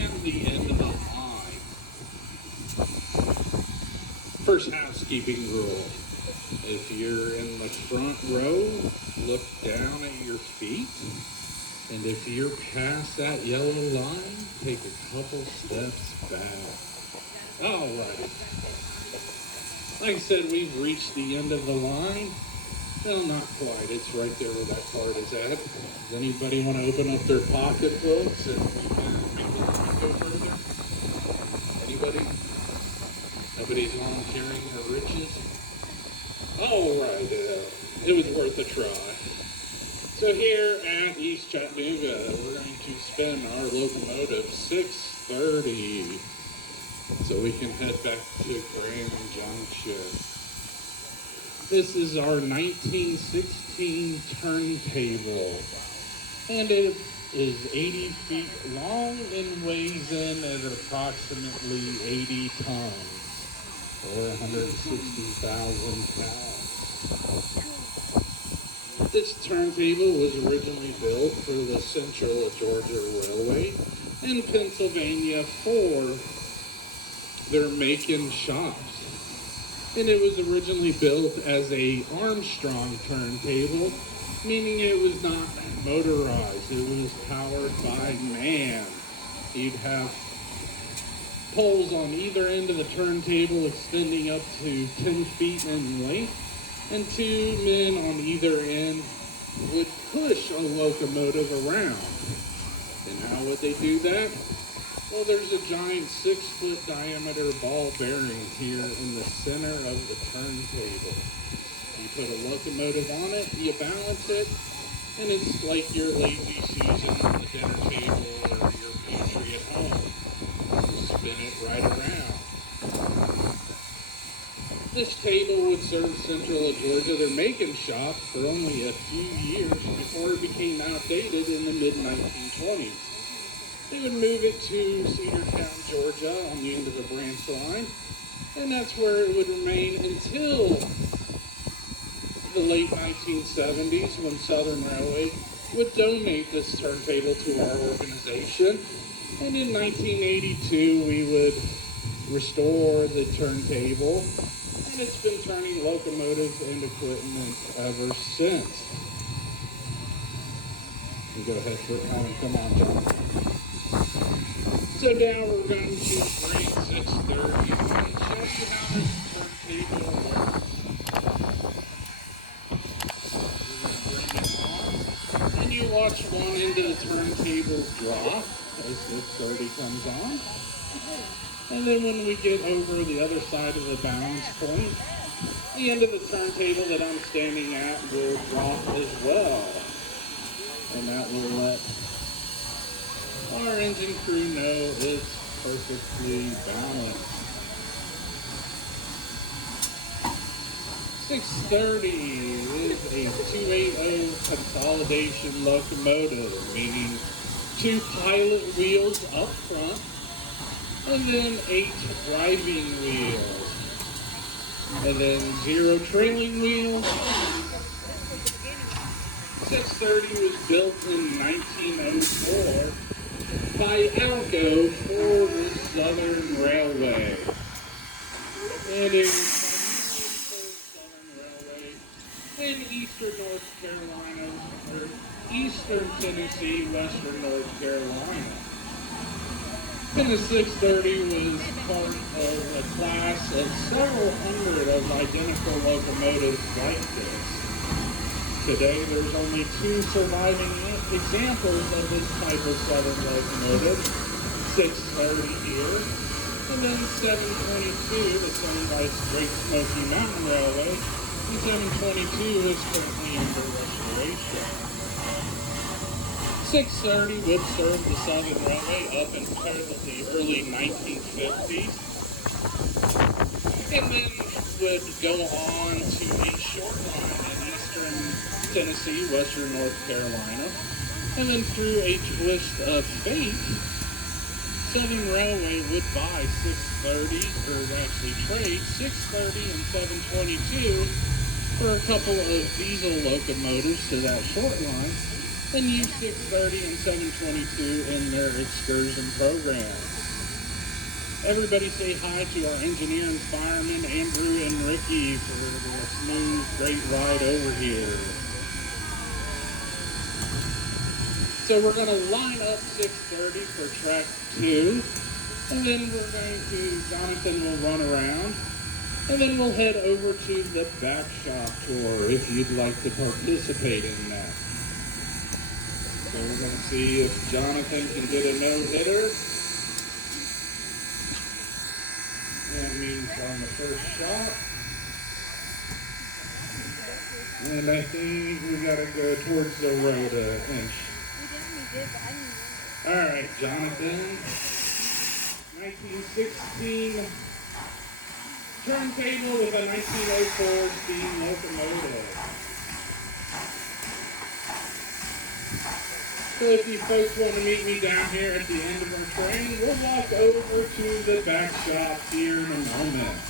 and the end of the line. First housekeeping rule. If you're in the front row, look down at your feet. And if you're past that yellow line, take a couple steps back. All right. Like I said, we've reached the end of the line. Well, not quite. It's right there where that card is at. Does anybody want to open up their pocketbooks and we can maybe go further? Anybody? Nobody's volunteering their riches? All right. It was worth a try. So here at East Chattanooga, we're going to spin our locomotive 6:30 so we can head back to Grand Junction. This is our 1916 turntable, and it is 80 feet long and weighs in at approximately 80 tons, or 160,000 pounds. This turntable was originally built for the Central Georgia Railway in Pennsylvania for their Macon shops. And it was originally built as a Armstrong turntable, meaning it was not motorized. It was powered by man. You'd have poles on either end of the turntable extending up to 10 feet in length, and two men on either end would push a locomotive around. And how would they do that? Well, there's a giant 6-foot diameter ball bearing here in the center of the turntable. You put a locomotive on it, you balance it, and it's like your lazy Susan on the dinner table or your pantry at home. You spin it right around. This table would serve Central Georgia, their Macon shop, for only a few years before it became outdated in the mid-1920s. They would move it to Cedartown, Georgia on the end of the branch line, and that's where it would remain until the late 1970s when Southern Railway would donate this turntable to our organization. And in 1982, we would restore the turntable, and it's been turning locomotives and equipment ever since. You go ahead for it, Alan. Come on, John. So now we're going to bring 6:30 and show you how this turntable works. We're going to bring it on, and you watch one end of the turntable drop as 6:30 comes on. And then when we get over the other side of the balance point, the end of the turntable that I'm standing at will drop as well. And that will let our engine crew know it's perfectly balanced. 6:30 is a 280 consolidation locomotive, meaning 2 pilot wheels up front, and then 8 driving wheels, and then 0 trailing wheels. 6:30 was built in 1904 by Alco for the Southern Railway. And it was Southern Railway in Eastern North Carolina, or Eastern Tennessee, Western North Carolina. And the 6:30 was part of a class of several hundred of identical locomotives like this. Today, there's only 2 surviving examples of this type of Southern locomotive, 6:30 here, and then 722 that's owned by Great Smoky Mountain Railway, and 722 is currently under restoration. 6:30 would serve the Southern Railway up until the early 1950s, and then would go on to a short line in Eastern Tennessee, Western North Carolina, and then through a twist of fate, Southern Railway would buy 6:30, or actually trade 6:30 and 722 for a couple of diesel locomotives to that short line, and use 630 and 722 in their excursion program. Everybody say hi to our engineer and firemen, Andrew and Ricky, for the smooth, great ride over here. So we're going to line up 630 for track 2, and then we're going to, Jonathan will run around, and then we'll head over to the back shop tour if you'd like to participate in that. So we're going to see if Jonathan can get a no-hitter. That means on the first shot. And I think we gotta go towards the road an inch. Alright, Jonathan. 1916 turntable with a 1904 steam locomotive. So if you folks want to meet me down here at the end of our train, we'll walk over to the back shop here in a moment.